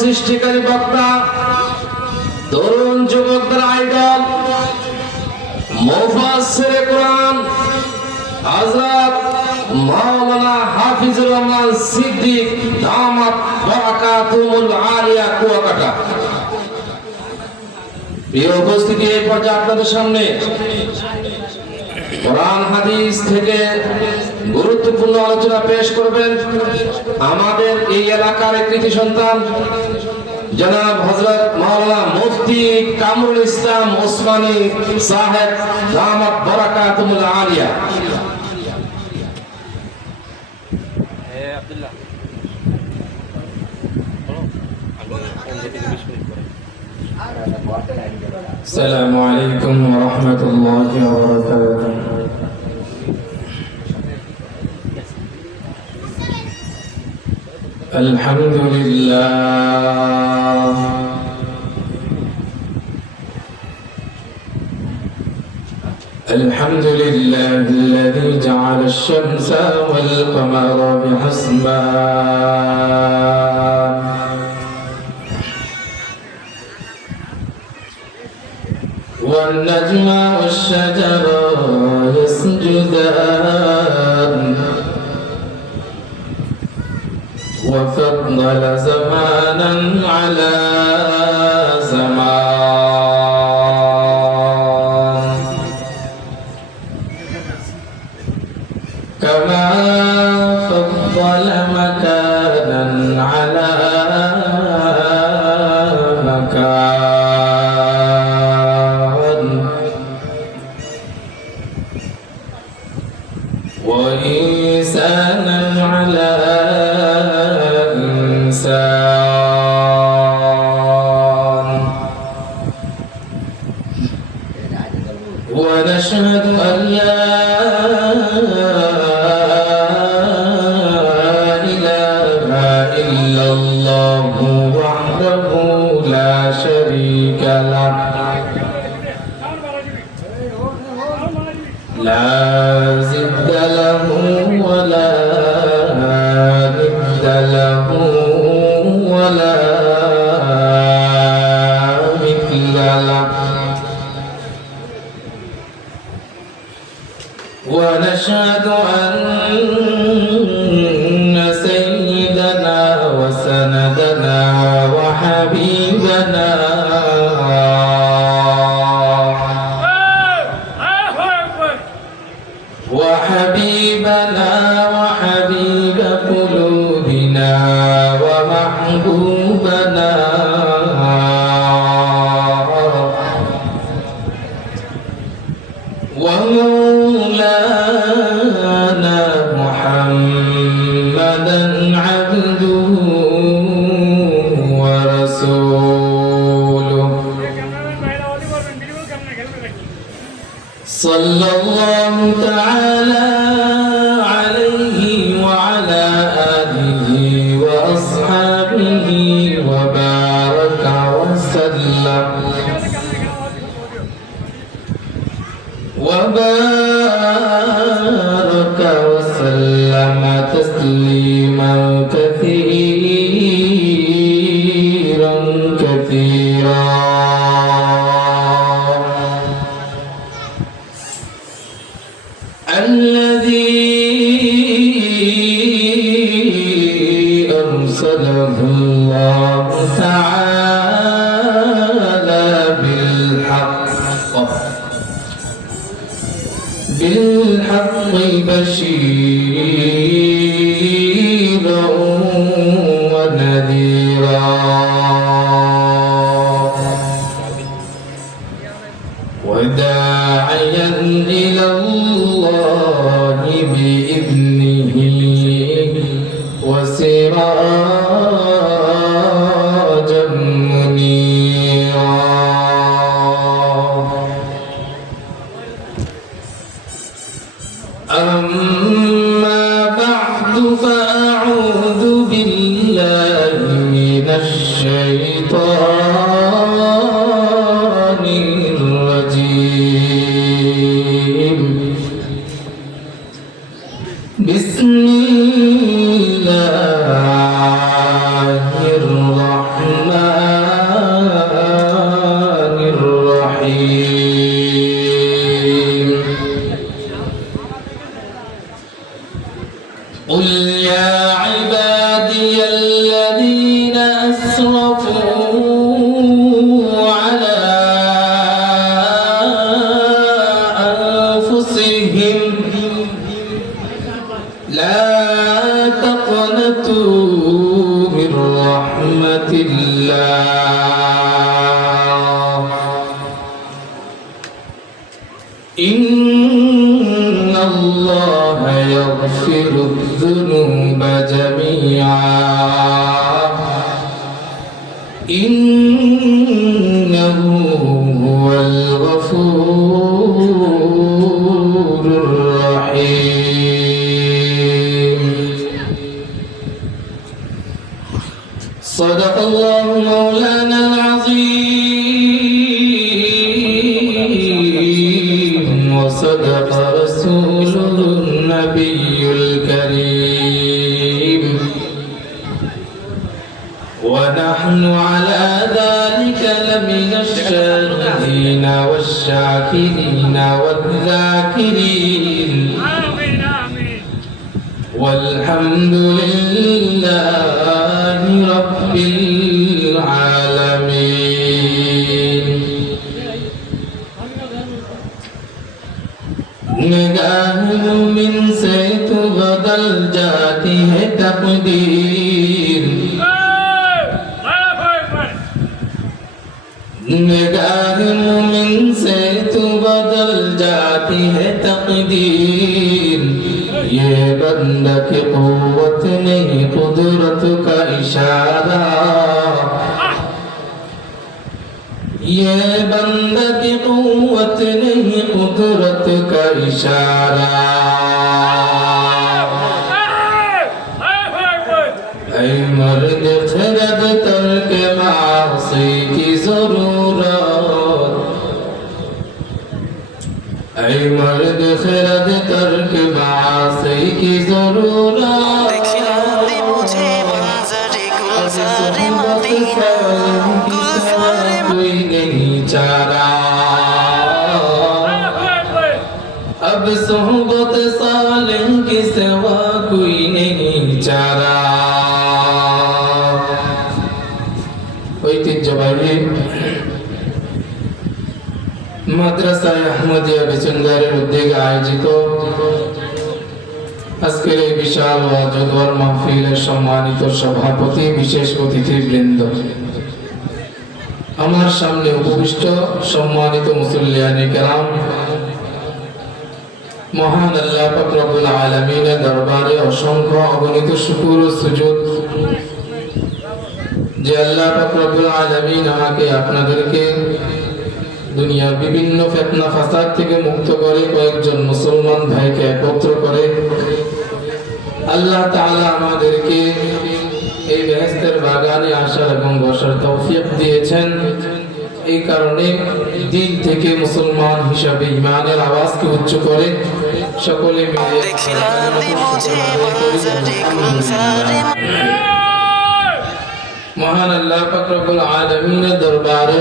সৃষ্টিকারী বক্তা, তরুণ যুবকদের আইডল, মুফাসসিরে কুরআন হযরত মাওলানা হাফিজুর রহমান সিদ্দিক দামাত বারাকাতুহুল আলিয়া কুয়াকাটা। প্রিয় উপস্থিতি, এই পর্যায়ে আপনাদের সামনে কোরআন হাদিস থেকে গুরুত্বপূর্ণ আলোচনা পেশ করবেন আমাদের এই এলাকার কৃতি সন্তান জনাব হযরত মাওলানা মুফতি কামরুল ইসলাম ওসমানী সাহেব দামাত বারাকাতুহুল আলিয়া। السلام عليكم ورحمة الله وبركاته. الحمد لله الحمد لله الذي جعل الشمس والقمر بحسبان والنجم والشجر يسجدان وفضل زمانا على زمان كما فضل مكانا على مكان وإنسانا على إنسان ونشهد أن لا إله إلا الله وحده لا شريك له لا ضد له ولا ند له ولا مثل له ونشهد أن سيدنا وسندنا وحبيبنا وحبيب قلوبنا ومحبوبنا ومولانا محمدا عبده ورسوله صلى الله تعالى عليه وعلى آله وأصحابه وبارك وسلم تسليما كثيرا كثيرا. الذي أرسله الله تعالى بالحق بشيرا ونذيرا وداعيا إلى الله بإذنه وسراجا منيرا. أما بعد فأعوذ بالله من الشيطان الرجيم. بسم الله الرحمن الرحيم قل يا عبادي الذين أسرفوا على أنفسهم لا تقنطوا من رحمة الله إن الله يغفر الذنوب جميعا إنه هو الغفور الرحيم صدق الله مولانا العظيم وصدق رسوله النبي الكريم ونحن على ذلك لمن الشاهدين والشاكرين والذاكرين والحمد لله رب العالمين निगाह मुमिन से तो बदल जाती है तकदीर निगाह मुमिन से तो बदल जाती है तकदीर ये बंदा की कुव्वत नहीं कुदरत का इशारा ये बंदा की कुव्वत नहीं कुदरत का इशारा ऐ मर्द खरद तर्क मासी की जरूरत ऐ मर्द खरद तर्क मासी की जरूरत दिखला दे मुझे मंजरे गुलज़ारे मदीना गुलज़ारे कोई नहीं चारा अब सोहबत सालिम की सिवा कोई नहीं चारा ঐতিহ্যবাহী মাদ্রাসায়ে আহমদিয়া বিচুন্দারের উদ্যোগে আয়োজিত আজকের এই বিশাল ও জোর মাহফিলের সম্মানিত সভাপতি বিশেষ অতিথিবৃন্দ আমার সামনে উপবিষ্ট সম্মানিত মুসল্লিয়ানে কেরাম মহান আল্লাহ পাক রব্বুল আলামিনের দরবারে অসংখ্য অগণিত শুকর ও সুজুদ যে আল্লাহ পাক রব্বুল আলামিন আমাকে আপনাদেরকে দুনিয়ার বিভিন্ন ফিতনা ফাসাদ থেকে মুক্ত করে কয়েকজন মুসলমান ভাইকে একত্র করে আল্লাহ তাআলা আমাদেরকে এই বেহেশতের বাগানে আসার এবং বসার তৌফিক দিয়েছেন এই কারণে দিল থেকে মুসলমান হিসাবে ঈমানের আওয়াজকে উচ্চ করে সকলে মিলে दिखला दे मुझे मंजरे गुलज़ारे মহান আল্লাহ পাক রব্বুল আলামিনের দরবারে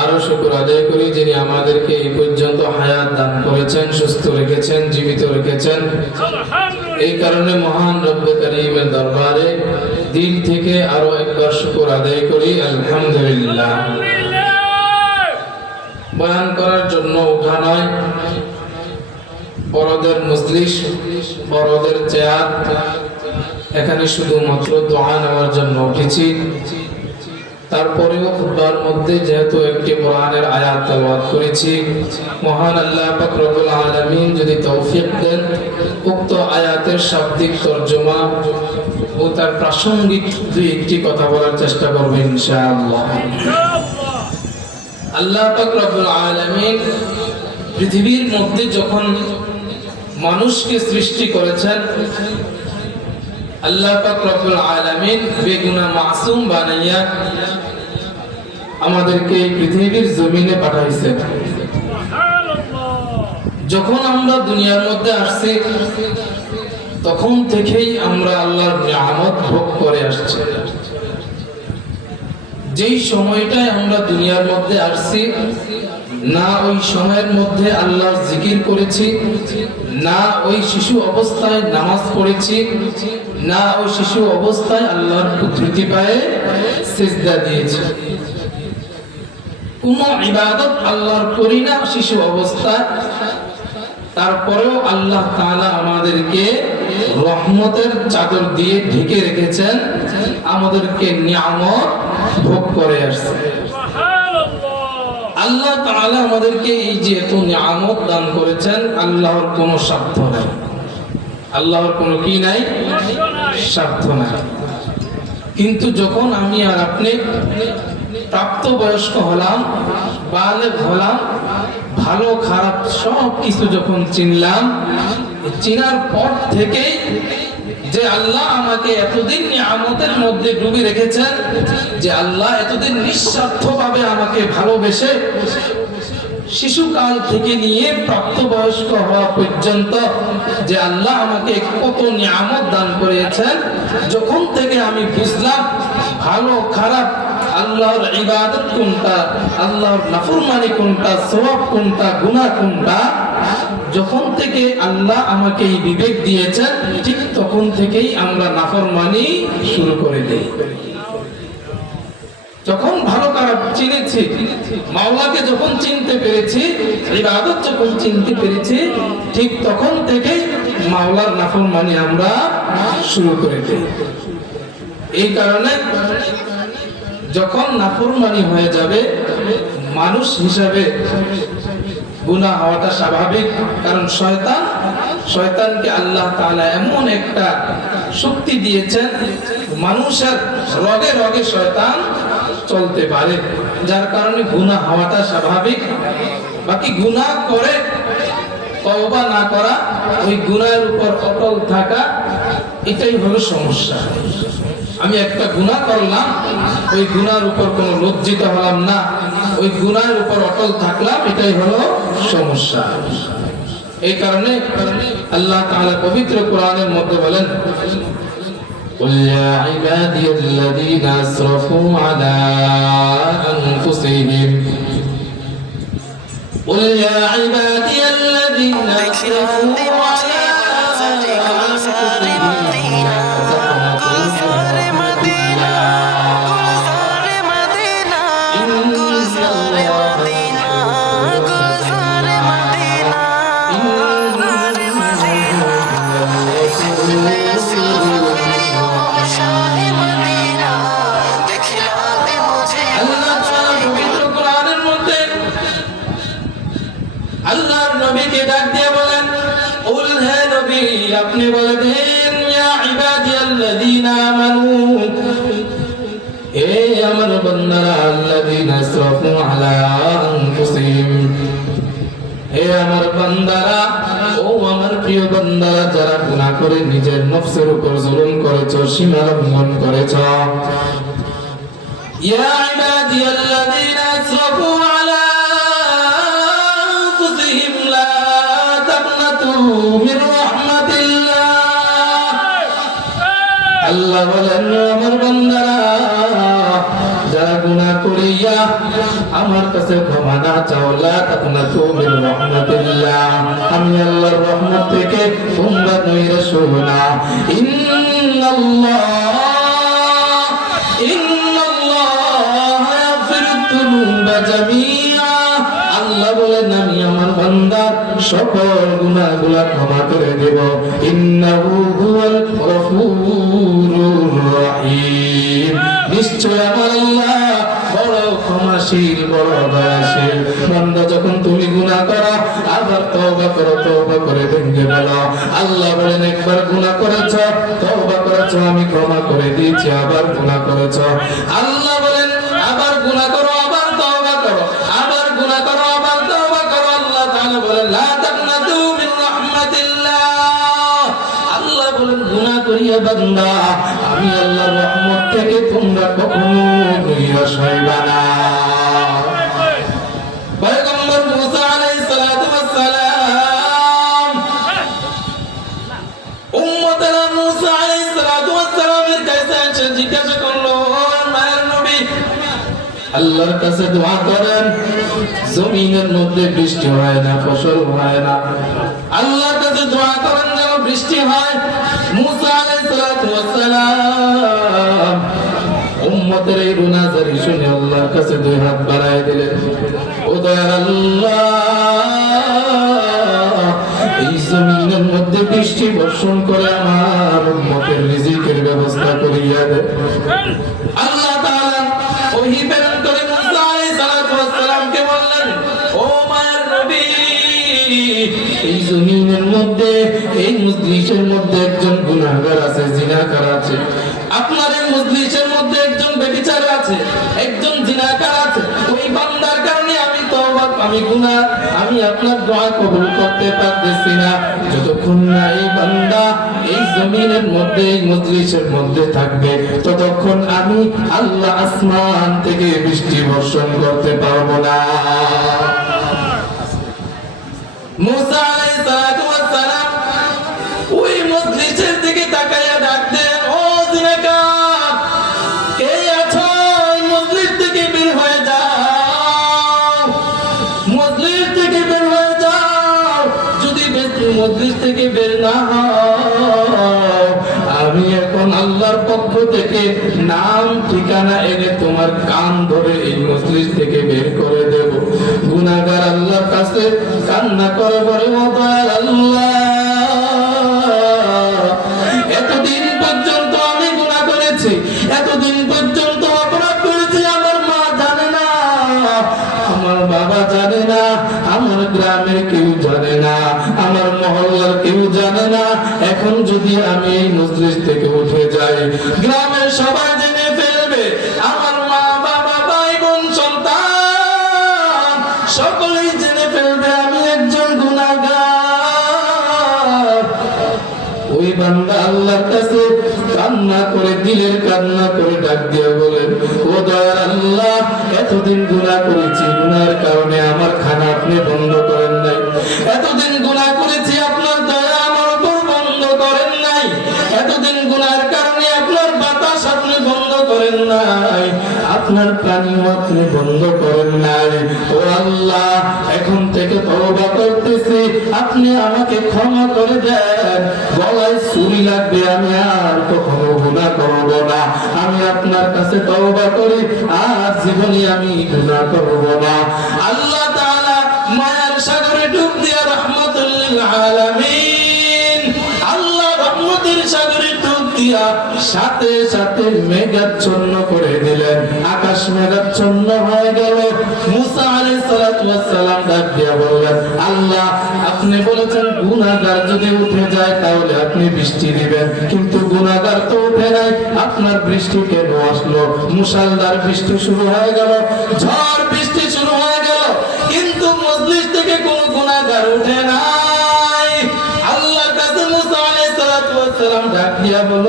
আরো শুকর আদায় করি যিনি আমাদেরকে এই পর্যন্ত হায়াত দান করেছেন সুস্থ রেখেছেন জীবিত রেখেছেন এই কারণে মহান রব্বে কারীমের দরবারে দিল থেকে আরো একবার শুকর আদায় করি আলহামদুলিল্লাহ বয়ান করার জন্য উঠা নয় বড়দের মজলিস বড়দের চেয়ার এখানে শুধুমাত্র দোয়া নেওয়ার জন্য উঠেছি তারপরেও খুতবার মধ্যে যেহেতু একটি কোরআনের আয়াত তেলাওয়াত করেছি মহান আল্লাহ পাক রব্বুল আলামিন যদি তৌফিক দেন উক্ত আয়াতের শাব্দিক তরজমা ও তার প্রাসঙ্গিক দুই একটি কথা বলার চেষ্টা করব ইনশাআল্লাহ আল্লাহ পাক রব্বুল আলামিন পৃথিবীর মধ্যে যখন মানুষকে সৃষ্টি করেছেন আল্লাহ পাক রব্বুল আলামিন বেগুনাহ মাসুম বানাইয়া আমাদেরকে এই পৃথিবীর জমিনে পাঠাইছেন যখন আমরা দুনিয়ার মধ্যে আসছি তখন থেকেই আমরা আল্লাহর নিয়ামত ভোগ করে আসছি। যেই সময়টায় আমরা দুনিয়ার মধ্যে আসছি, না ওই সময়ের মধ্যে আল্লাহর জিকির করেছি, না ওই শিশু অবস্থায় নামাজ পড়েছি, না ওই শিশু অবস্থায় আল্লাহর কুদরতি পায়ে সিজদা দিয়েছি। কোনো ইবাদত আল্লাহর করি না শিশু অবস্থায়, তারপরেও আল্লাহ তাআলা আমাদেরকে রহমতের চাদর দিয়ে ঢেকে রেখেছেন, আমাদেরকে নিয়ামত ভোগ করে আসছে। আল্লাহ তাআলা আমাদেরকে এই যে এত নিয়ামত দান করেছেন, আল্লাহর কোনো স্বার্থ নাই, আল্লাহর কোনো কি নাই, স্বার্থ নাই। কিন্তু যখন আমি আর আপনি প্রাপ্তবয়স্ক হলাম, বালেগ হলাম, ভালো খারাপ সব কিছু যখন চিনলাম, চিনার পর থেকেই যে আল্লাহ আমাকে এতদিন নিয়ামতের মধ্যে ডুবে রেখেছেন, যে আল্লাহ এতদিন নিঃস্বার্থভাবে আমাকে ভালোবেসে শিশুকাল থেকে নিয়ে প্রাপ্তবয়স্ক হওয়া পর্যন্ত যে আল্লাহ আমাকে কত নিয়ামত দান করেছেন, যখন থেকে আমি বুঝলাম ভালো খারাপ, আল্লাহর ইবাদত কোনটা, আল্লাহর নাফরমানি কোনটা, সওয়াব কোনটা, গুনাহ কোনটা, যখন থেকে আল্লাহ আমাকে এই বিবেক দিয়েছেন, ঠিক তখন থেকেই আমরা নাফরমানি শুরু করে দেই। যখন ভালো খারাপ চিনেছি, মাওলাকে যখন চিনতে পেরেছি, ইবাদত যখন চিনতে পেরেছি, ঠিক তখন থেকে মাওলার নাফরমানি আমরা শুরু করে দেই। এই কারণে যখন নাফরমানি হয়ে যাবে, মানুষ হিসাবে গুনাহ হওয়াটা স্বাভাবিক। কারণ শয়তানকে আল্লাহ তাআলা এমন একটা শক্তি দিয়েছেন, মানুষের রগে রগে শয়তান চলতে পারে, যার কারণে গুনাহ হওয়াটা স্বাভাবিক। বাকি গুনাহ করে তওবা না করা, ওই গুনাহের উপর অটল থাকা, এটাই হলো সমস্যা। আমি একটা গুনাহ করলাম, ওই গুনাহের উপর কোনো লজ্জিত হলাম না, ওই গুনাহের উপর অটল থাকলাম, এটাই হলো সমস্যা। এই কারণে আল্লাহ তাআলা পবিত্র কোরআনের মধ্যে বলেন, قل يا عبادي الذين أسرفوا على أنفسهم قل يا عبادي الذين أسرفوا على আল্লাহর নবীকে ডাক দিয়ে বলেন, উল হে নবী, আপনি বলে দেন, ইয়া ইবাদিয়াল্লাযীনা আমানু, এ আমার বান্দারা, আল্লাযীনা আসরাফু আলা আনফুসিহিম, হে আমার বান্দারা, ও আমার প্রিয় বান্দারা, যারা গুনাহ করে নিজের নফসের উপর জুলুম করেছো, সীমা লঙ্ঘন করেছো, ইয়া ইবাদিয়াল্লাযীনা আসরাফু আলা আল্লাহ বলেন, আমার বান্দারা, যারা গুনাহ করিয়া আমার কাছে ক্ষমা না চাও, লা তাকনাতু মির রাহমাতিল্লাহ, আমি আল্লাহর রহমত থেকে তোমরা নৈরাশ হও না। ইন্নাল্লাহ ইয়াগফিরুদ যুনুবা জামিআ, আল্লাহ বলেন, আমি আমার বান্দার সকল গুনাহগুলো ক্ষমা করে দেব। ইন্নাহু হুয়াল গফুরুর রহিম, নিশ্চয় আমার আল্লাহ বড় ক্ষমাশীল, বড় দয়াশীল। বান্দা, যখন তুমি গুনাহ করো, আবার তওবা করো, তওবা করে ভেঙে বলো, আল্লাহ বলেন, একবার গুনাহ করেছো, তওবা করেছো, আমি ক্ষমা করে দিয়েছি। আবার গুনাহ করেছো, আল্লাহ বলেন, আবার গুনাহ করো, আবার তওবা করো, আবার গুনাহ করো, আবার তওবা করো। আল্লাহ তাআলা বলেন, লা তাকনাতু মির রাহমাতিল্লাহ, আল্লাহ বলেন, গুনাহ করিয়া বান্দা, আমি আল্লাহর রহমত থেকে তোমরা কখনো নিরাশ হইবা না। পয়গম্বর মুসা আলাইহিস সালাতু ওয়াস সালাম উম্মত আল্লাহর কাছে দোয়া করেন, জমিনের মধ্যে বৃষ্টি হয় না, ফসল হয় না। আল্লাহর কাছে দোয়া করেন যেন বৃষ্টি হয়। মুসা আলাইহিস সালাতু ওয়াস সালাম উম্মতের এই রুনাজারি শুনে আল্লাহর কাছে দুই হাত বাড়ায় দিলেন, ও দয়ার আল্লাহ, এই জমিনের মধ্যে বৃষ্টি বর্ষণ করে আমার উম্মতের রিজিকের ব্যবস্থা করিয়া দেন। আল্লাহ তাআলা ওহী প্রেরণ করে মুসা আলাইহিস সালাতু ওয়াস সালামকে বললেন, ও মায়ের নবী, এই জমিনের মধ্যে, এই মজলিসের মধ্যে একজন গুনাহগার আছে, জিনাকার আছে। আপনার এই মজলিসের মধ্যে একজন ব্যভিচার আছে, একজন জিনাকার আছে। ওই বান্দার কারণে আমি তওবা, আমি গুনাহ, আমি আপনার দোয়া কবুল করতে পারতেছি না। যতক্ষণ না এই বান্দা এই জমিনের মধ্যে, এই মজলিসের মধ্যে থাকবে, ততক্ষণ আমি আল্লাহ আসমান থেকে বৃষ্টি বর্ষণ করতে পারবো না। মুসা আলাইহিস সালাতু ওয়াস সালাম ওই মজলিসের দিকে তাকায়া ডাক দেন, ও জিনাকার, কে আছো? এই মজলিস থেকে বের হয়ে যাও, মজলিস থেকে বের হয়ে যাও। যদি মজলিস থেকে বের না হও, আমি এখন আল্লাহর পক্ষ থেকে নাম ঠিকানা এনে তোমার কান ধরে এই মজলিস থেকে বের করে দেব। গুনাহগার আল্লাহর কাছে কান্না করে বলে, ও দয়াল আল্লাহ, এতদিন পর্যন্ত আমি গুনাহ করেছি, এতদিন পর্যন্ত অপরাধ করেছি। আমার মা জানে না, আমার বাবা জানে না, আমার গ্রামের কেউ জানে না, আমার মহল্লার কেউ জানে না। এখন যদি আমি এই মজলিস থেকে উঠে যাই, গ্রামের সবাই জেনে ফেলবে, আমার মা বাবা ভাই বোন সন্তান সকলেই জেনে ফেলবে আমি একজন গুনাহগার। ওই বান্দা আল্লাহর কাছে কান্না করে, দিলের কান্না করে ডাক দিয়ে বলেন, ও দয়ার আল্লাহ, এতদিন গুনাহ করেছি, গুনাহের কারণে আমার খানা আপনি বন্ধ করেন নাই। এতদিন গুনাহ করেছি, আপনার দয়া আমার উপর বন্ধ করেন নাই। এতদিন গুনাহের কারণে আপনার বাতাস আপনি বন্ধ করেন নাই, আপনার পানিও আপনি বন্ধ করেন নাই। ও আল্লাহ, এখন থেকে তওবা করতেছি, আপনি আমাকে ক্ষমা করে দেন। গলায় ছুরি লাগবে, আমি আর কখনো গুনাহ করব না। আমি আপনার কাছে তওবা করি, আর জীবনে আমি গুনাহ করব না। আল্লাহ তাআলা মায়ার সাগরে ডুব দিয়া রাহমাতুল লিল আলামিন, আল্লাহ রহমতের সাগরে ডুব দিয়া সাথে সাথে মেঘাচ্ছন্ন করে দিলেন। আকাশ মেঘাচ্ছন্ন হয়ে গেল। মুসা আলাইহিস সালাতু ওয়াস সালাম ডাক দিয়া বললেন, আল্লাহ, আপনি বলেছেন গুনাহগার যদি উঠে যায় তাহলে আপনি বৃষ্টি দিবেন, কিন্তু গুনাহগার তো উঠে নাই, আপনার বৃষ্টি কেন আসলো? মুষলধার বৃষ্টি শুরু হয়ে গেল, ঝড় বৃষ্টি শুরু হয়ে গেল, কিন্তু মজলিস থেকে কোনো গুনাহগার উঠে নাই। আল্লাহর কাছে মুসা আলাইহিস সালাতু ওয়াস সালাম ডাক দিয়া বলল,